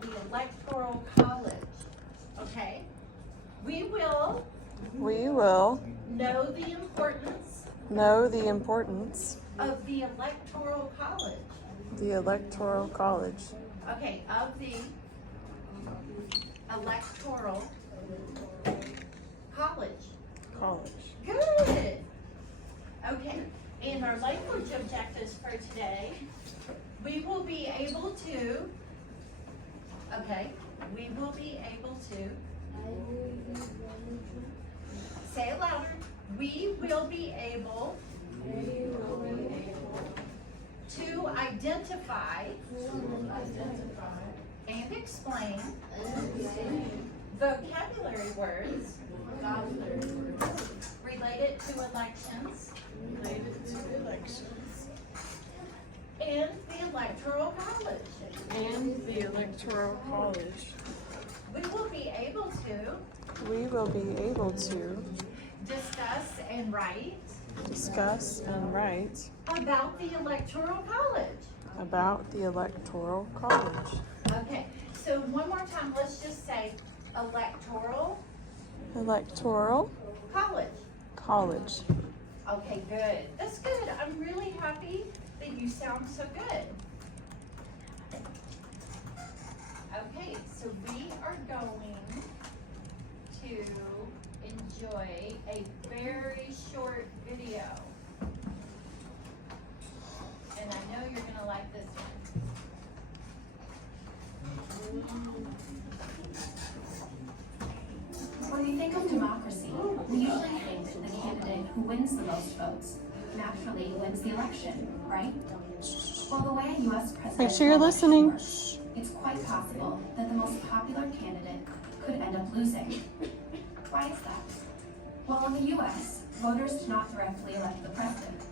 of the Electoral College. Okay? We will know the importance of the Electoral College. The Electoral College. Okay, of the Electoral College. Good. Okay, in our language objectives for today, we will be able to, say it louder, we will be able to identify and explain vocabulary words related to elections and the Electoral College. We will be able to discuss and write about the Electoral College. Okay, so one more time, let's just say Electoral College. Okay, good. That's good. I'm really happy that you sound so good. Okay, so we are going to enjoy a very short video. And I know you're going to like this one. When we think of democracy, we usually think the candidate who wins the most votes naturally wins the election, right? Well, the way a U.S. presidential Make sure you're listening. works, it's quite possible that the most popular candidate could end up losing. Why is that? Well, in the U.S., voters do not directly elect the president.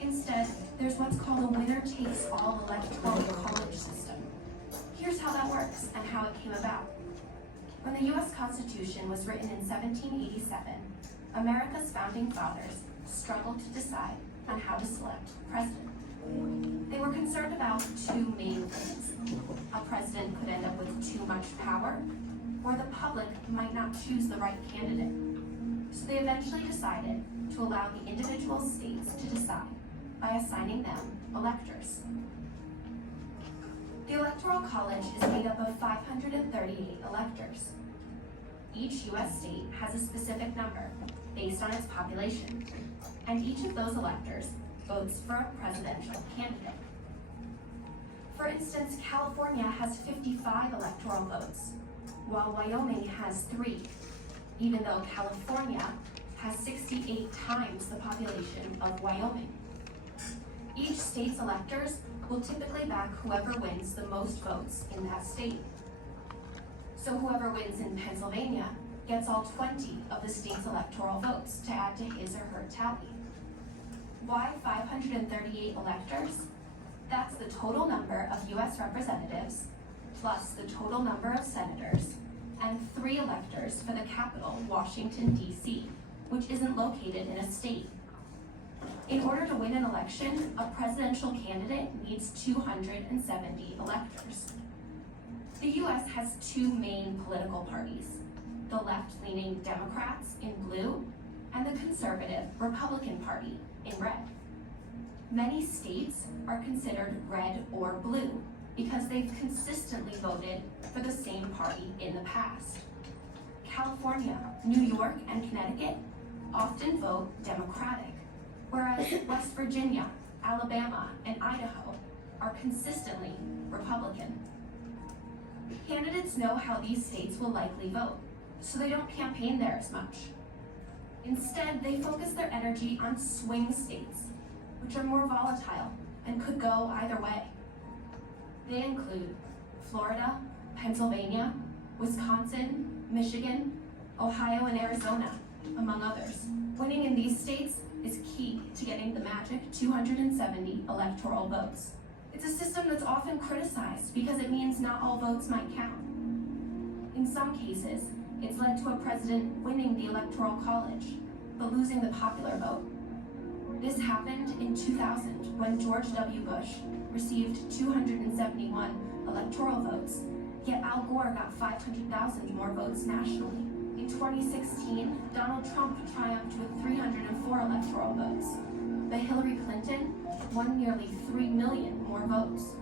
Instead, there's what's called a winner-takes-all electoral college system. Here's how that works and how it came about. When the U.S. Constitution was written in 1787, America's founding fathers struggled to decide on how to select a president. They were concerned about two main things. A president could end up with too much power, or the public might not choose the right candidate. So they eventually decided to allow the individual states to decide by assigning them electors. The Electoral College is made up of 538 electors. Each U.S. state has a specific number based on its population, and each of those electors votes for a presidential candidate. For instance, California has 55 electoral votes, while Wyoming has 3, even though California has 68 times the population of Wyoming. Each state's electors will typically back whoever wins the most votes in that state. So whoever wins in Pennsylvania gets all 20 of the state's electoral votes to add to his or her tally. Why 538 electors? That's the total number of U.S. representatives, plus the total number of senators, and 3 electors for the capital, Washington, D.C., which isn't located in a state. In order to win an election, a presidential candidate needs 270 electors. The U.S. has 2 main political parties, the left-leaning Democrats in blue and the conservative Republican Party in red. Many states are considered red or blue because they've consistently voted for the same party in the past. California, New York, and Connecticut often vote Democratic, whereas West Virginia, Alabama, and Idaho are consistently Republican. Candidates know how these states will likely vote, so they don't campaign there as much. Instead, they focus their energy on swing states, which are more volatile and could go either way. They include Florida, Pennsylvania, Wisconsin, Michigan, Ohio, and Arizona, among others. Winning in these states is key to getting the magic 270 electoral votes. It's a system that's often criticized because it means not all votes might count. In some cases, it's led to a president winning the Electoral College, but losing the popular vote. This happened in 2000 when George W. Bush received 271 electoral votes, Yet Al Gore got 500,000 more votes nationally. In 2016, Donald Trump triumphed with 304 electoral votes, but Hillary Clinton won nearly 3 million more votes.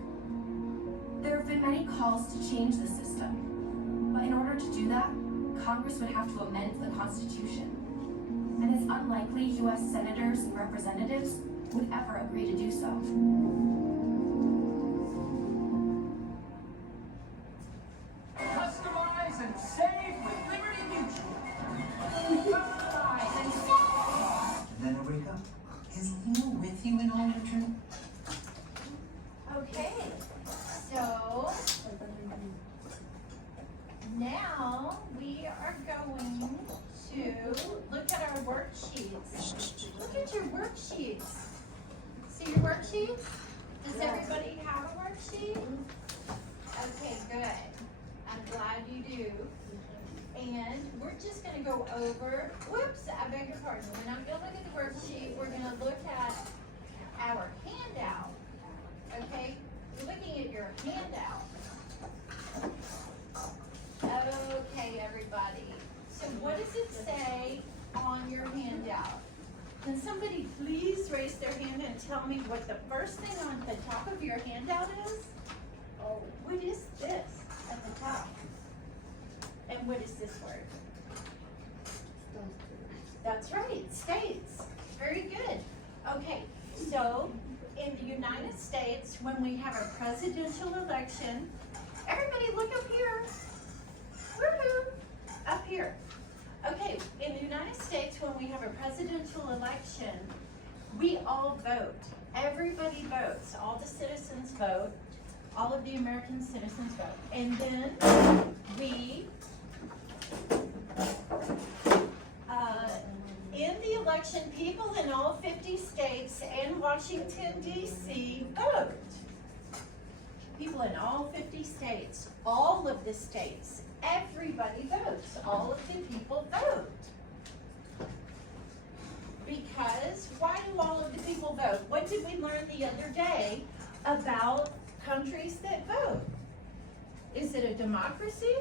There have been many calls to change the system, but in order to do that, Congress would have to amend the Constitution. And it's unlikely U.S. senators and representatives would ever agree to do so. Customize and save with Liberty Mutual. Customize and save. And then over you go. Is Leo with you in all your trip? Okay, so now we are going to look at our worksheets. Look at your worksheets. See your worksheets? Does everybody have a worksheet? Okay, good. I'm glad you do. And we're just gonna go over, whoops, I beg your pardon. We're not gonna look at the worksheet, we're gonna look at our handout. Okay, you're looking at your handout. Okay, everybody. So what does it say on your handout? Can somebody please raise their hand and tell me what the first thing on the top of your handout is? Oh, what is this at the top? And what is this word? That's right, states. Very good. Okay, so in the United States, when we have a presidential election, everybody look up here. Woohoo! Up here. Okay, in the United States, when we have a presidential election, we all vote. Everybody votes. All the citizens vote. All of the American citizens vote. And then we, in the election, people in all 50 states and Washington, D.C. vote. People in all 50 states, all of the states, everybody votes. All of the people vote. Because, why do all of the people vote? What did we learn the other day about countries that vote? Is it a democracy?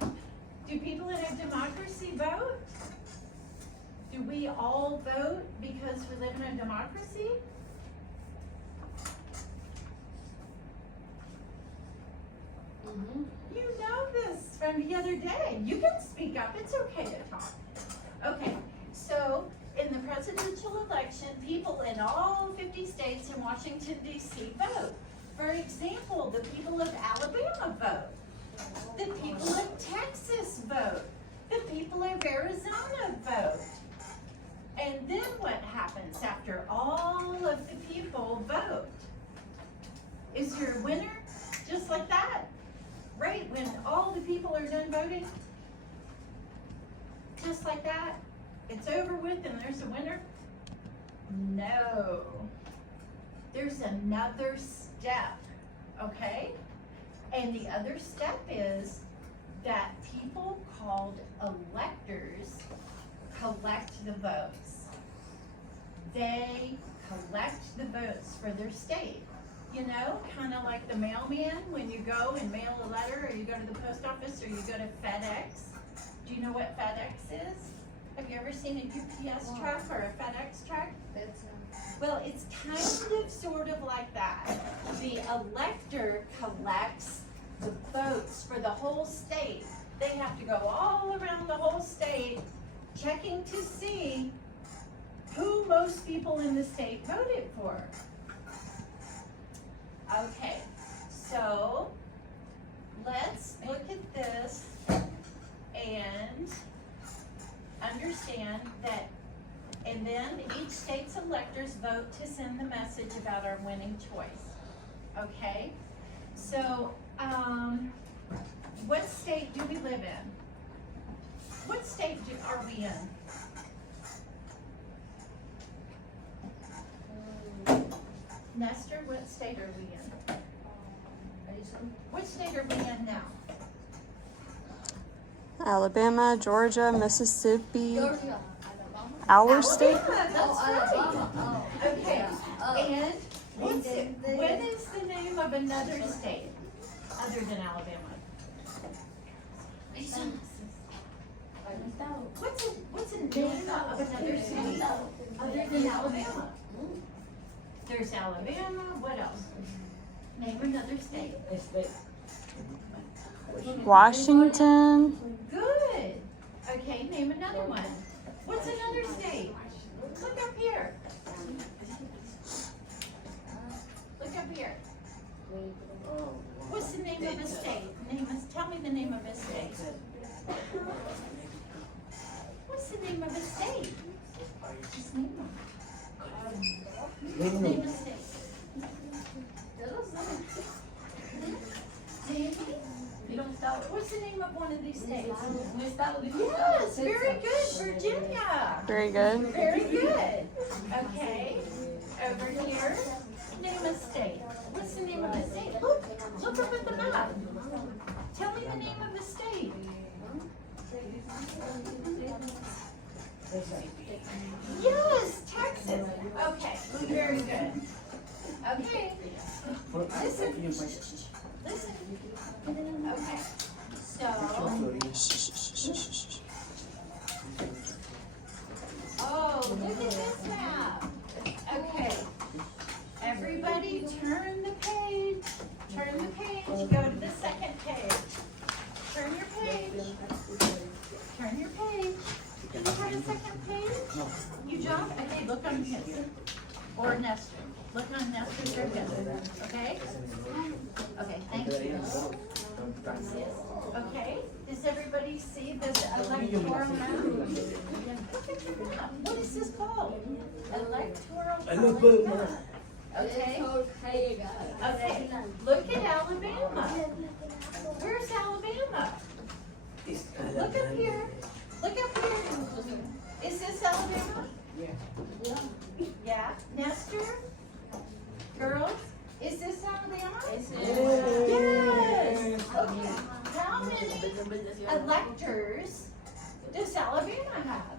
Do people in a democracy vote? Do we all vote because we live in a democracy? You know this from the other day. You can speak up. It's okay to talk. Okay, so in the presidential election, people in all 50 states and Washington, D.C. vote. For example, the people of Alabama vote. The people of Texas vote. The people of Arizona vote. And then what happens after all of the people vote? Is there a winner? Just like that? Right, when all the people are done voting? Just like that? It's over with and there's a winner? No. There's another step, okay? And the other step is that people called electors collect the votes. They collect the votes for their state. You know, kind of like the mailman when you go and mail a letter, or you go to the post office, or you go to FedEx. Do you know what FedEx is? Have you ever seen a UPS truck or a FedEx truck? Well, it's kind of sort of like that. The elector collects the votes for the whole state. They have to go all around the whole state checking to see who most people in the state voted for. Okay, so let's look at this and understand that, and then each state's electors vote to send the message about our winning choice. Okay, so what state do we live in? What state are we in? Nestor, what state are we in? Which state are we in now? Alabama, Georgia, Mississippi. Our state? That's right. Okay, and what is the name of another state? other than Alabama? What's a name of another state other than Alabama? There's Alabama, what else? Name another state. Washington. Good. Okay, name another one. What's another state? Look up here. Look up here. What's the name of a state? Tell me the name of a state. What's the name of a state? Just name one. Name a state. Sandy? What's the name of one of these states? Yes, very good, Virginia. Very good. Very good. Okay, over here, name a state. What's the name of the state? Look up at the map. Tell me the name of the state. Yes, Texas. Okay, very good. Okay, listen. Listen. Okay, so. Oh, look at this map. Okay. Everybody turn the page. Turn the page. Go to the second page. Turn your page. Turn your page. Do you have a second page? You jump? Okay, look on his. Or Nestor. Look on Nestor's or his. Okay? Okay, thank you. Okay, does everybody see this electoral map? Look at the map. What is this called? Electoral map. Okay. Okay, look at Alabama. Where's Alabama? Look up here. Look up here. Is this Alabama? Yeah. Nestor? Girls? Is this Alabama? Yes. Okay. How many electors does Alabama have?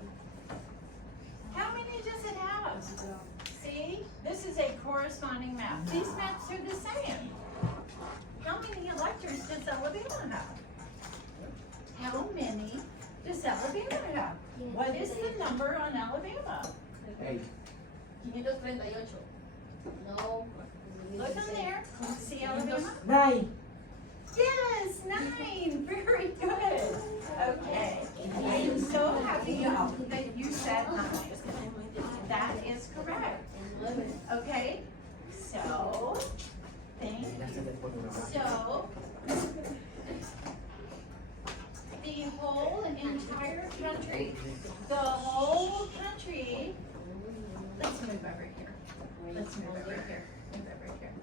How many does it have? See, this is a corresponding map. These maps are the same. How many electors does Alabama have? How many does Alabama have? What is the number on Alabama? 538. No. Look on there. See Alabama? 9. Yes, 9. Very good. Okay. I am so happy that you said 9. That is correct. Okay. So, the whole entire country, let's move over here. Let's move over here. Move over here.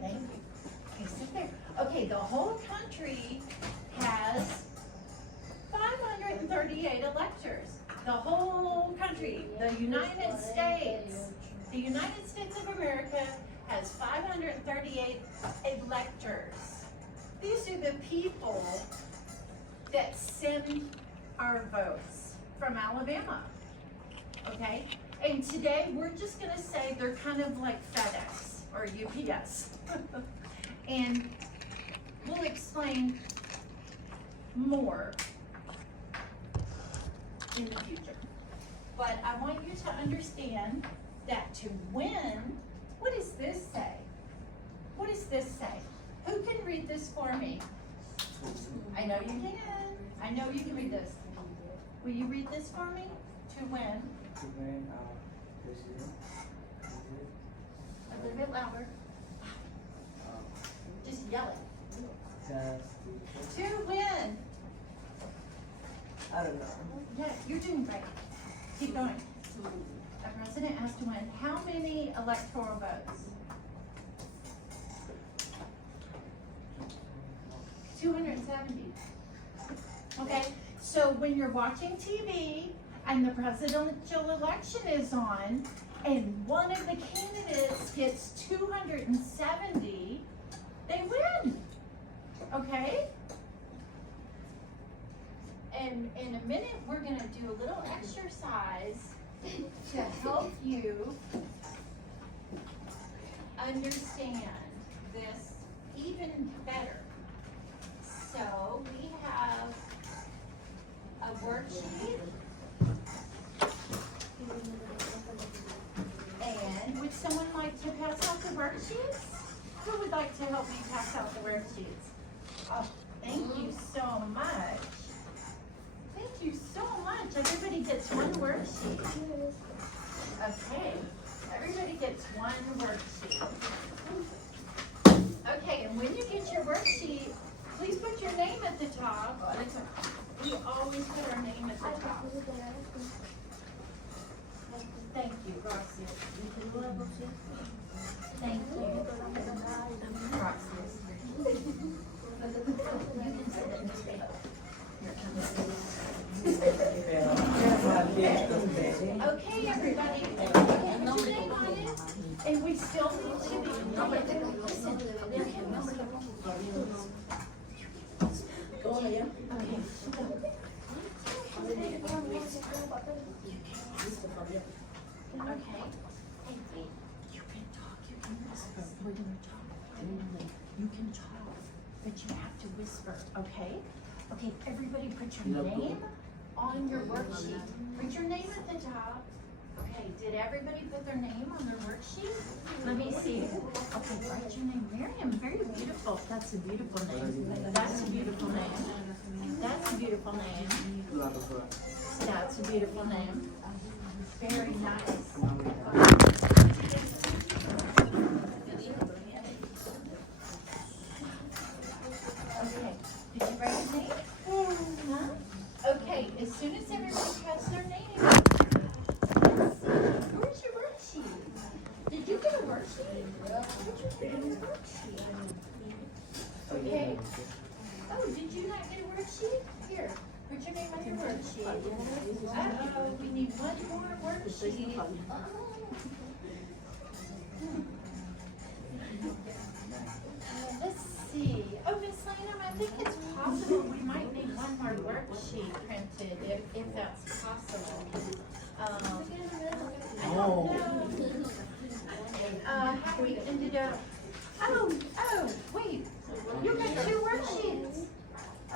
Thank you. Okay, sit there. Okay, the whole country has 538 electors. The whole country, the United States of America has 538 electors. These are the people that send our votes from Alabama. Okay? And today we're just gonna say they're kind of like FedEx or UPS. And we'll explain more in the future. But I want you to understand that to win, what does this say? What does this say? Who can read this for me? I know you can. I know you can read this. Will you read this for me? To win. To win president. A little bit louder. Just yell it. To win. I don't know. Yeah, you're doing great. Keep going. A president has to win how many electoral votes? 270. Okay, so when you're watching TV and the presidential election is on and one of the candidates gets 270, they win. Okay? And in a minute, we're going to do a little exercise to help you understand this even better. So we have a worksheet. And would someone like to pass out the worksheets? Who would like to help me pass out the worksheets? Oh, thank you so much. Thank you so much. Everybody gets one worksheet. Okay, everybody gets one worksheet. Okay, and when you get your worksheet, please put your name at the top. We always put our name at the top. Thank you, Roxy. Thank you. Roxy. You can sit at this table. Okay, everybody, put your name on it, and we still need to be, listen, you can Okay. Hey, wait. You can talk, you can whisper. We're gonna talk. You can talk, but you have to whisper, okay? Okay, everybody put your name on your worksheet. Put your name at the top. Okay, did everybody put their name on their worksheet? Let me see. Okay, write your name. Miriam, very beautiful. That's a beautiful name. That's a beautiful name. That's a beautiful name. That's a beautiful name. Very nice. Okay, did you write your name? Huh? Okay, as soon as everybody has their name, let's see, where's your worksheet? Did you get a worksheet? Did you get a worksheet? Okay. Oh, did you not get a worksheet? Here, put your name on your worksheet. Uh-oh, we need one more worksheet. Let's see. Oh, Miss Lanham, I think it's possible we might need one more worksheet printed, if that's possible. I don't know. How we ended up. Oh, wait. You got two worksheets.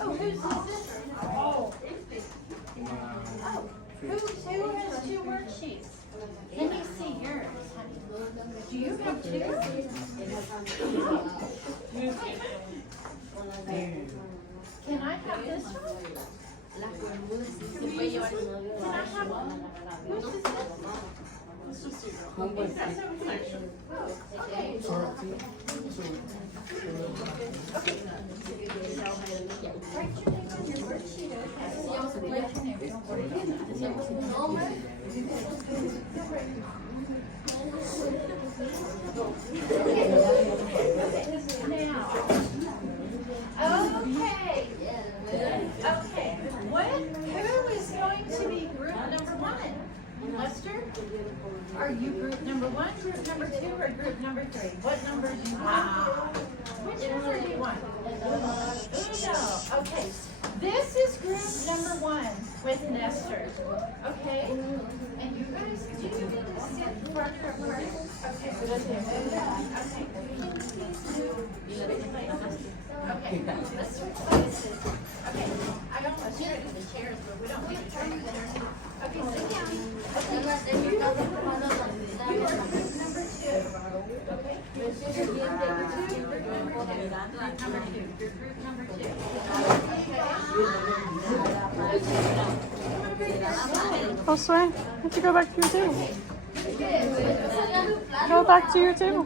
Oh, whose is this? Oh, who has two worksheets? Let me see yours, honey. Do you have two? Can I have this one? Can I have one? Whose is this? That's over here. Oh, okay. Okay. Write your name on your worksheet, okay? Write your name, don't worry. Okay, who is going to be group number one? Lester? Are you group number one, group number two, or group number three? What number do you want? Which number do you want? Uno. Okay, this is group number one with Nestor. Okay? And you guys do sit farther apart. Okay. Okay, let's switch places. Okay, I almost shifted the chairs, but we don't need to turn there. Okay, sit down. Okay, you are group number two. Okay? You're group number two. You're group number two. You're group number two. Josue, why don't you go back to your table? Go back to your table.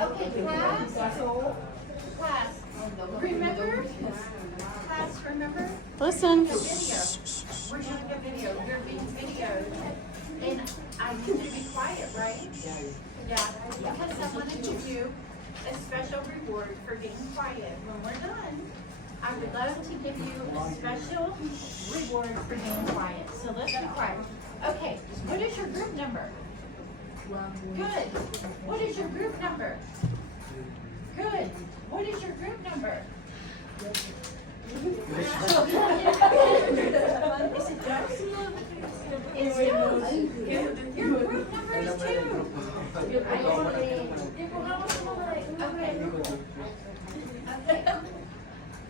Okay, class, remember? Class, remember? Listen. We're doing a video, you're being videoed, and I need you to be quiet, right? Yeah, because I want to give you a special reward for being quiet. When we're done, I would love to give you a special reward for being quiet. So let's be quiet. Okay, what is your group number? Good. What is your group number? Good. What is your group number? Is it Darcy? It's two. Your group number is two.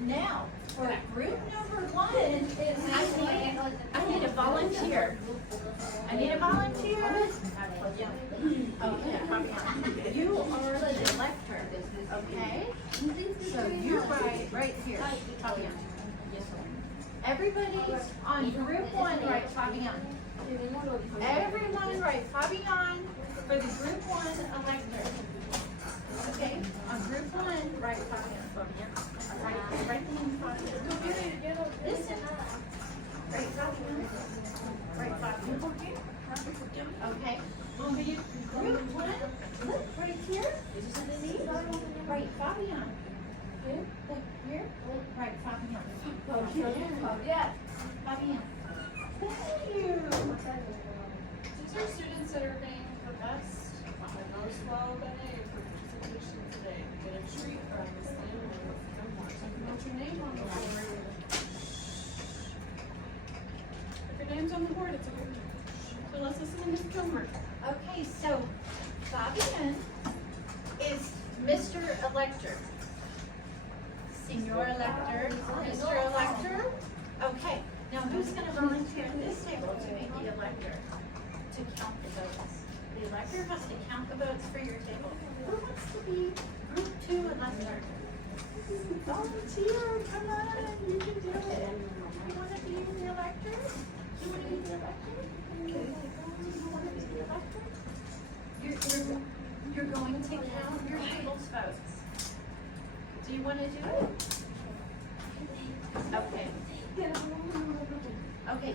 Now, for group number one, I need a volunteer. I need a volunteer. Okay. You are the elector, okay? So you're right here, Fabian. Everybody on group one, write Fabian. Everyone write Fabian for the group one elector. Okay, on group one, write Fabian. Write the name Fabian. Listen. Write Fabian. Write Fabian. Okay. For you, group one, look right here. See? Write Fabian. Look here. Write Fabian. Yeah. Fabian. Thank you. These are students that are being the best and most well-behaved for participation today. Get a treat from Ms. Anne. Put your name on the board. If your name's on the board, it's okay. So let's listen to Ms. Kilmer. Okay, so Fabian is Mr. Elector. Senior Elector, Mr. Elector. Okay, now who's gonna volunteer at this table to be the elector? To count the votes. The elector has to count the votes for your table. Who wants to be group two elector? Volunteer, come on, you can do it. You wanna be the elector? You wanna be the elector? You wanna be the elector? You're going to count your table's votes. Do you wanna do it? Okay. Okay,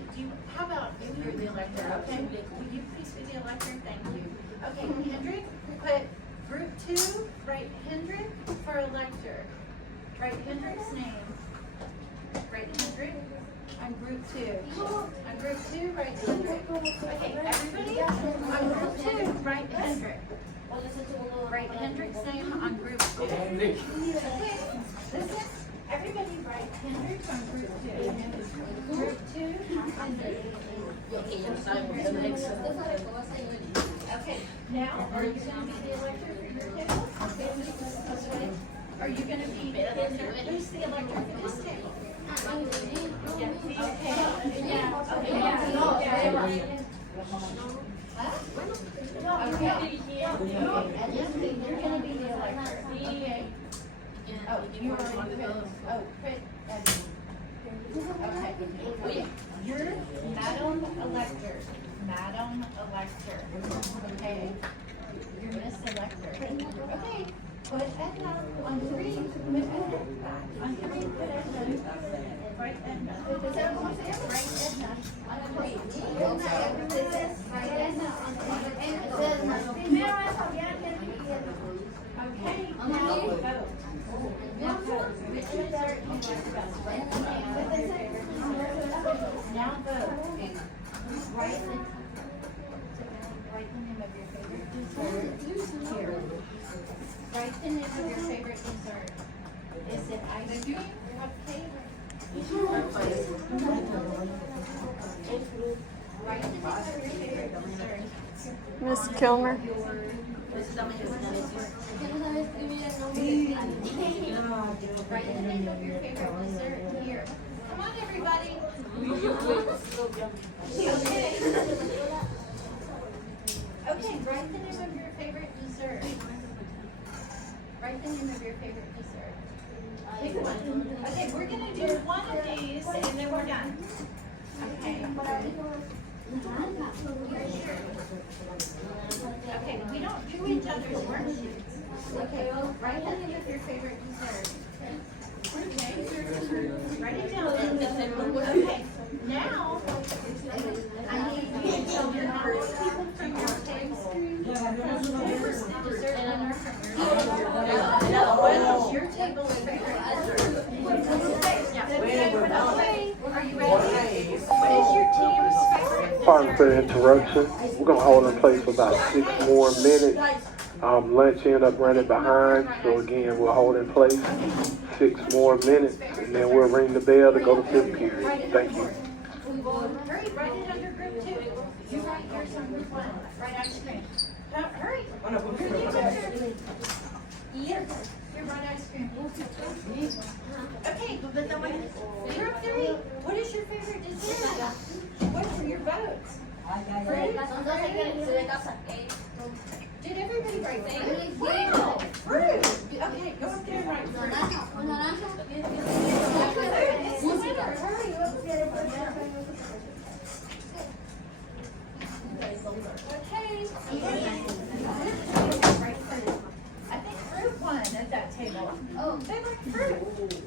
how about if you're the elector, okay? Will you please be the elector? Thank you. Okay, Hendrik, put group two, write Hendrik for elector. Write Hendrik's name. Write Hendrik on group two. On group two, write Hendrik. Okay, everybody, on group two, write Hendrik. Write Hendrik's name on group two. Okay, listen. Everybody write Hendrik on group two. Group two on Okay, now are you gonna be the elector for your table? Okay. Are you gonna be the elector? Who's the elector for this table? Okay. Okay. You're gonna be the elector. Okay. Oh, you already put, oh, put, okay. You're Madam Elector. Madam Elector. Okay? You're Miss Elector. Okay. Put Edna on three. Put Edna on three. Put Edna. Write Edna. Write Edna on three. Write Edna on three. Okay. Now vote. Which dessert you like the best? Now vote. Write the name of your favorite dessert here. Write the name of your favorite dessert. Is it ice cream, cupcake? Write the name of your favorite dessert. Ms. Kilmer. Write the name of your favorite dessert here. Come on, everybody. Okay, write the name of your favorite dessert. Write the name of your favorite dessert. Pick one. Okay, we're gonna do one of these and then we're done. Okay. Okay, we don't do each other's worksheets. Okay, write the name of your favorite dessert. Okay, write it down. Okay, now, I need you to tell your number from your table. Dessert winner from your table. What is your table's favorite dessert? Okay, are you ready? What is your team's favorite dessert? Pardon for the interruption. We're going to hold in place for about 6 more minutes. Lunch ended up running behind, so again, we'll hold in place 6 more minutes, and then we'll ring the bell to go to 5th period. Thank you. Hurry, write it under group 2. You write yours on group 1. Write ice cream. Hurry. Here, run ice cream. Okay, but then you're up three. What is your favorite dessert? What are your votes? Did everybody write fruit? Wow, fruit. Okay, go up there and write fruit. It's the winner. Okay. I think fruit won at that table. Oh, they like fruit.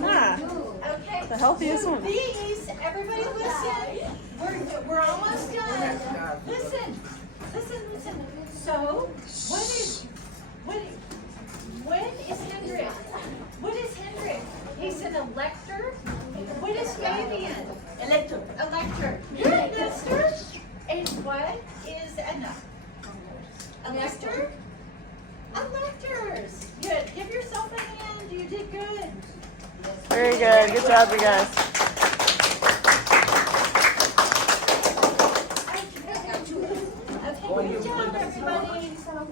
Nah, Okay. the healthiest So one. these, everybody listen. We're almost done. Listen. So, when is Hendrik? What is Hendrik? He's an elector. What is Fabian? Elector. You're an elector. And what is Edna? Elector? Electors. Good. Give yourself a hand. You did good. Very good. Good job, you guys. Okay, good job, everybody. Good job.